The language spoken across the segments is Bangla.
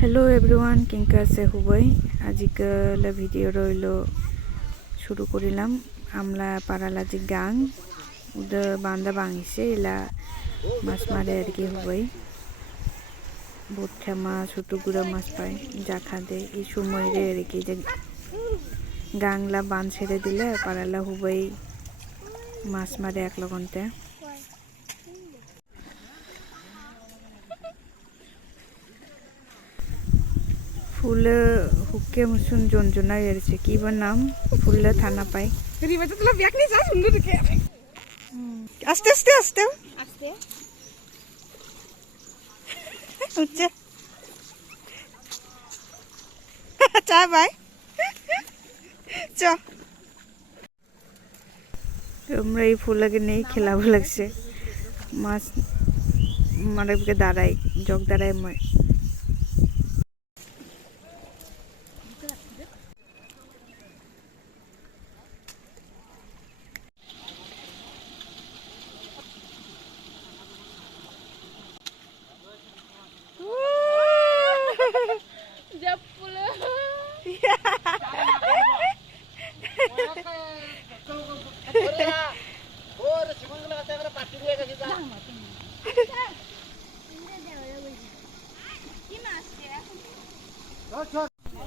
हेलो एवरीवन किंका से हुबई आजिकल भिडियो रইलो शुरू करिलाम आमला पारालाजी गांग उद बांदा बांगिसे इला मास मारे আর কি हुबई बोथा मास हुतुगुरा मास पाय जाखा दे এই সময় রে আর কি যে গাংলা বান ছেড়ে দিলে পারালা हुबई মাছ মারে এক লগনতে फुल हुक्के मुसुन जोंजना एरছে কি বা নাম ফুল থানা পাই রিবাতে তোলা ব্যাগ নি যা সুন্দর কে আস্তে আস্তে আস্তে আস্তে উচ্চে চা ভাই চ আমরা এই ফুলকে নেই খেলাবো লাগছে মাছ মারবকে দাঁড়াই জগ দাঁড়াই মই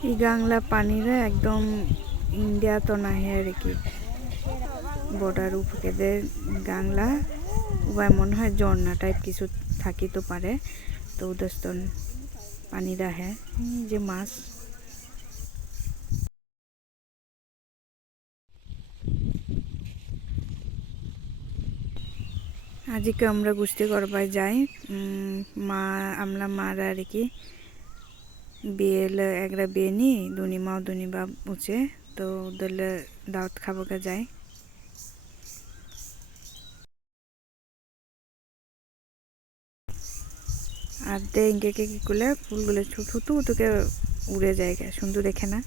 এই গাংলা পানিরা একদম ইন্ডিয়া তো নাহে আর কি বর্ডার উপকে গাংলা উবাই মনে হয় ঝর্ণা টাইপ কিছু থাকিতো পারে তো উদস্তন পানিরা হ্যাঁ যে মাছ আজকে আমরা গুস্তি করবাই যাই মা আমলা মারা আর কি বিয়েল একরা বিয়ে নি দুনি মা দুনি বাপ উচে তো ওদের দাওয়াত খাবো যায় আর দে ইনকে কি করলে ফুলগুলো ছুটু তোকে উড়ে যায় সুন্দর দেখে না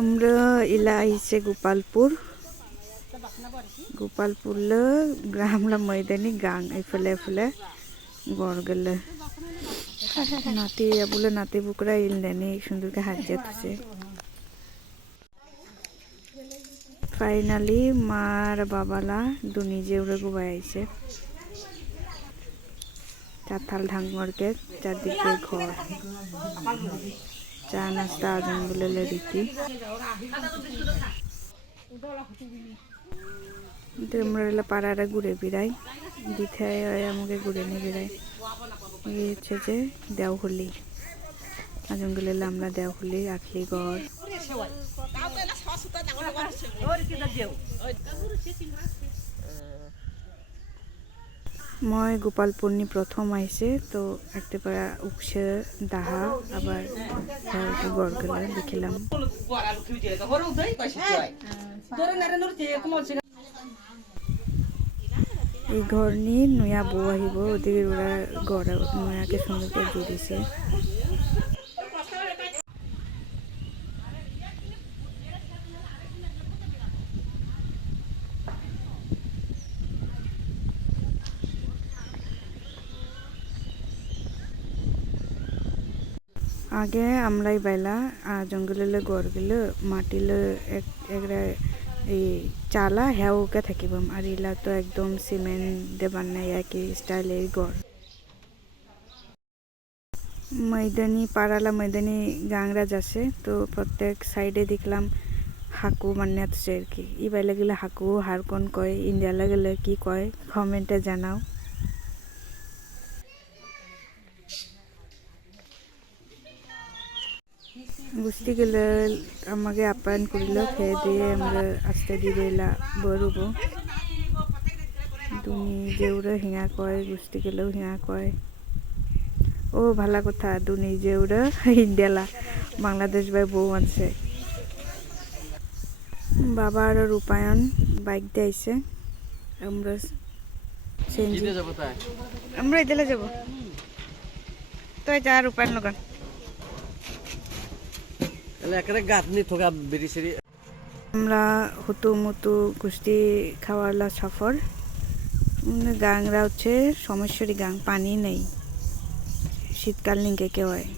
আমরা ইলা আইছে গোপালপুর গ্রামলা ময়দানি গাং এফলে গড় গেলে নাতি বলে নাতি বুকরা ইলদানি সুন্দরকে হাজিয়াত হচ্ছে ফাইনালি মার বাবালা দুনি যে উড়ে গুবাই আইছে চাতাল ঢাঙ্গরকে চারদিকে ঘর চা নাস্তা আজান বলে রীতি আমরা পাড়ারা ঘুরে বেড়াই দিথায় আমাকে ঘুরে নিয়ে বেড়াই এই হচ্ছে যে দেওহলি আজমগুলো আমরা দেওহলি আখলি গড় মই গোপালপুরনি প্রথম আইছে তো একটা পারা উকসে দাহা আবার গড় গেলে দেখিলাম এই ঘর নিয়ে নয়া বউ আহিব ওদিকে ওরা গড় নয়াকে সুন্দর করে জুড়িছে আগে আমরাই বাইলা জঙ্গলে গড় গেলে মাটিলে একরা এই চালা হ্যাওকে থাকিব আর ইলা তো একদম সিমেন্ট দে বানাই একই স্টাইলের গড় ময়দানি পাড়ালা ময়দানি গাংরাজ আছে তো প্রত্যেক সাইডে দেখলাম হাকু মানে আছে আর কি ই বাইলে গেলে হাকু হার কোন কয় ইন্ডিয়া গেলে কি কয় কমেন্টে জানাও গুস্তি গেলে আমাকে আপ্যায়ন করিল খেয়ে দিয়ে আমরা আস্তে দিয়ে এলা বরুব তুমি যেউরে হিঙা কয় গুস্তি গেলেও হিঙা কয় ও ভালো কথা দুনি যে ওরা ইন্ডিয়ালা বাংলাদেশ ভাই বউ আনছে বাবা আর রূপায়ণ বাইক দিয়ে আইছে আমরা আমরা এদিকে যাব তো যা রূপায়ণ লাগান আমরা হুতুমুতু কুস্তি খাওয়ালা সফর গাংরা হচ্ছে সমস্যারই গাং পানি নেই শীতকাল নিকে কেউ হয়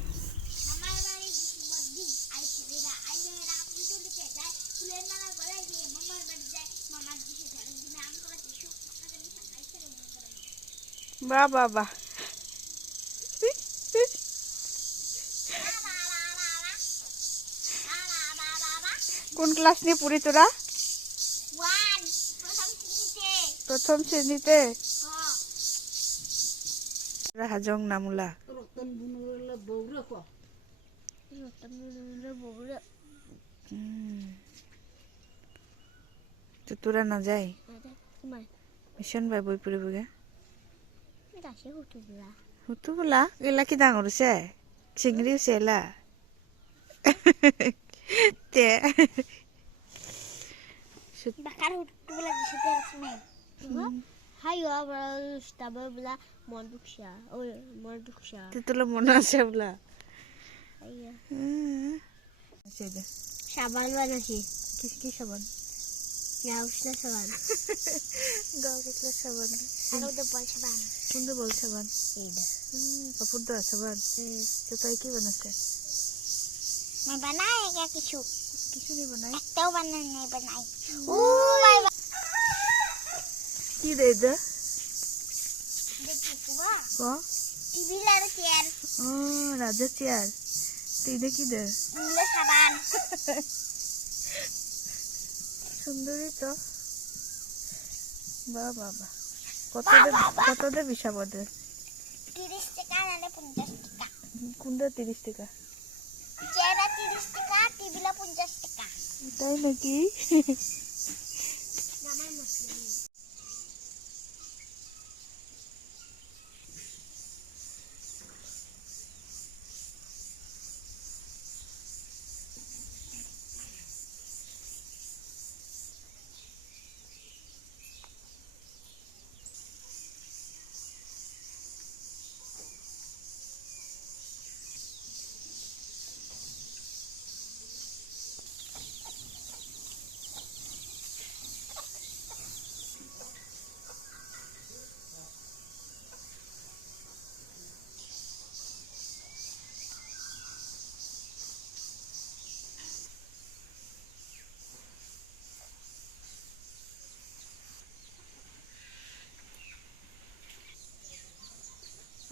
বাহ বাহ বাহ কোন ক্লাস নিয়ে পড়ি তোরা প্রথম শ্রেণীতে হাজং নামুলা তো তোরা না যাই মিশন ভাই বই পড়িব গে হুতুবলা এলা কি ডাঙর হচ্ছে চিংড়ি হচ্ছে এলা তে bakar hutu bela di situ rasmi. Hayo abral stable bela monduksha. Oh monduksha. Titulo mona আছে বলা Ayo. সেটা Saban banasi. কি সাবান Gausla saban. গাউসলা সাবান Aku udah bol saban. কোন বল সাবান Tidak. কাপড় দা সাবান তো তাই কি বানাচ্ছে Mau banai kayak kicu. কিছু নি বানাই Tahu banai banai. Bye. কি রে এটা Begitu wah. ক Dibilang kian. ও রাজা চেয়ার তুই দেখি দে Mula saban. সুন্দরী তো বাহ বাবা কত দে হিসাব দে 30 টাকা নালে 50 টাকা. কোনটা 30 টাকা Cera 30 টাকা, dibilang 50 টাকা. তাই নাকি Nama muslim.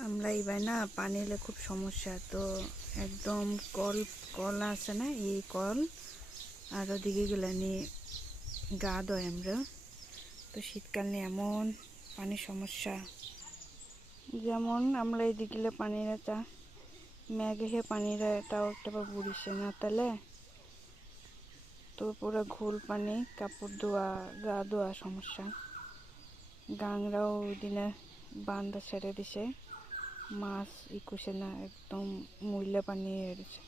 আমরা এবার না পানি এলে খুব সমস্যা তো একদম কল আছে না এই কল আর ওদিকে গেলে নিয়ে গা দয় আমরা তো শীতকাল নিয়ে এমন পানির সমস্যা যেমন আমরা এদিকে গেলে পানিরা চা ম্যাগে হে পানিরা এটাও একটা বুড়িছে না তাহলে তো পুরো ঘোল পানি কাপড় ধোয়া গা ধোয়া সমস্যা গাংরাও ওই দিনে বান্ধা ছেড়ে দিছে মাছ ইকুছে না একদম মূল্য পানি এসেছে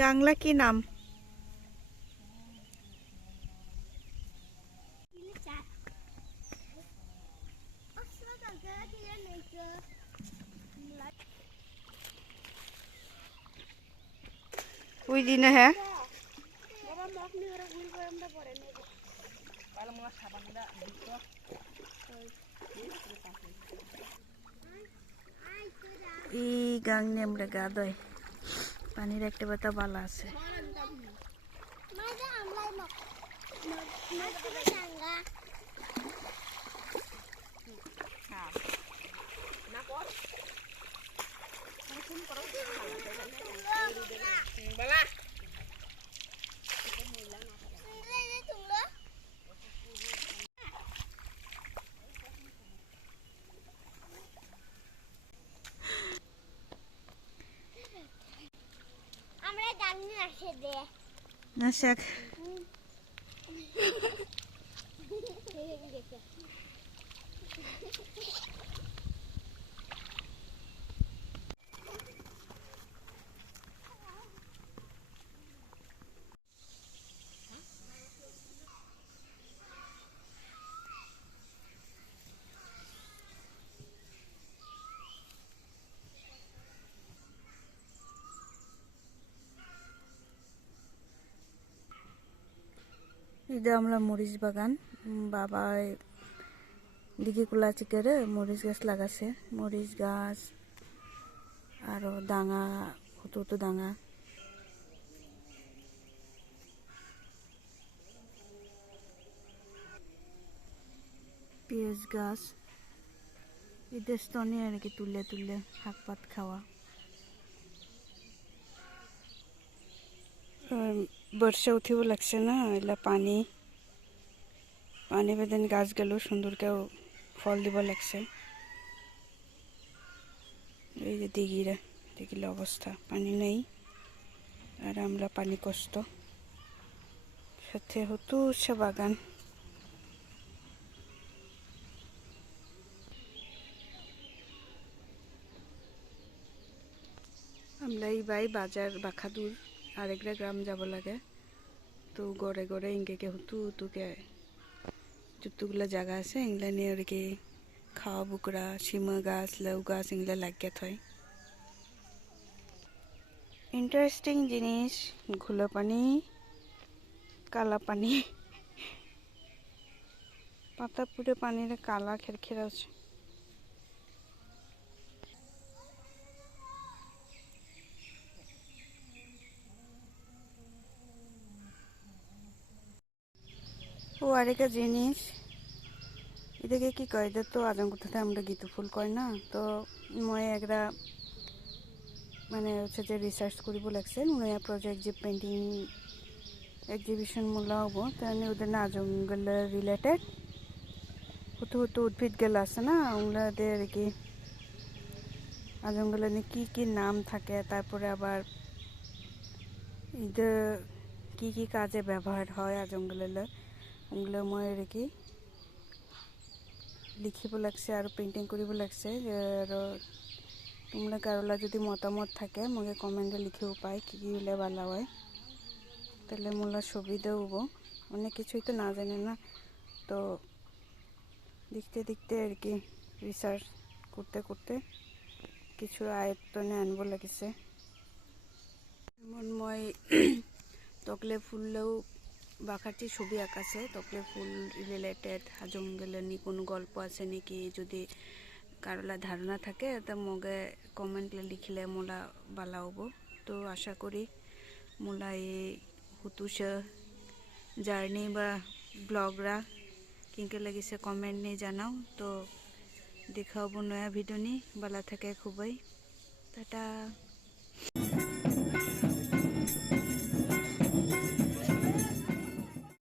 গাংলা কি নাম ওই দিনে হ্যাঁ এই গাং নিয়ে আমরা গা দয় পানির একটা বাতা বালা আছে আমরা গাং আসে দে না শাক এটা আমরা মরিচ বাগান বাবা দিঘি কুলা চিকেরে মরিচ গাছ লাগাছে মরিচ গাছ আরো ডাঙা হুতো হুতো ডাঙা পেঁয়াজ গাছ ঈদের স্তনে আর কি তুলে তুলে শাক পাত খাওয়া বর্ষা উঠিব লাগছে না এলা পানি পানি বেদেন গাছ গেল সুন্দরকেও ফল দিব লাগছে এই যে দিঘির অবস্থা পানি নেই আর আমরা পানি কষ্ট সাথে হতো সে বাগান আমরা এই বাই বাজার বাখাদুর আরেকটা গ্রাম যাব লাগে তো গড়ে গড়ে ইংকে হতু তুকে যতগুলো জায়গা আছে এগুলা নিয়ে আর কি খাওয়া বুকরা শিমা গাছ লাউ গাছ এগুলা লাগিয়ে থয় ইন্টারেস্টিং জিনিস ঘোলা পানি কালা পানি পাতা পুড়ে পানির কালা খেরখেরা আছে ও আরেকটা জিনিস এটাকে কি কয় এটা তো আজম কথাতে আমরা গীত ফুল কয় না তো মই একটা মানে হচ্ছে যে রিসার্চ করিব লাগছে নয়া প্রজেক্ট যে পেন্টিং এক্সিবিশন মূল্য হবো তাহলে ওদের না জঙ্গল রিলেটেড হতো হতো উদ্ভিদ গেল আছে না ওগুলাদের আর কি জঙ্গলে কি কি নাম থাকে তারপরে আবার এদের কি কি কাজে ব্যবহার হয় জঙ্গলে ওগুলো মই আর কি লিখিব লাগছে আর পেইন্টিং করিব লাগছে আর তোমরা কারোলা যদি মতামত থাকে মোকে কমেন্টে লিখিও পাই কি কি হলে ভালো হয় তাহলে মোলা সুবিধা হবো অনেক কিছুই তো না জানে না তো দেখতে দেখতে আর কি রিসার্চ করতে করতে কিছু আয়ত্তনে আনবো লাগিছে এমন মই তকলে ফুললেও বাখাটি ছবি আঁকাছে তকলে ফুল রিলেটেড জঙ্গলের নি কোনো গল্প আছে নাকি যদি কারোলা ধারণা থাকে তা মগে কমেন্টে লিখলে মোলা ভালো হবো তো আশা করি মোলা এই হুতুস জার্নি বা ব্লগরা কিনকে লাগিছে কমেন্ট নিয়ে জানাও তো দেখা হবো নয়া ভিডিও নি ভালো থাকে খুবই টাটা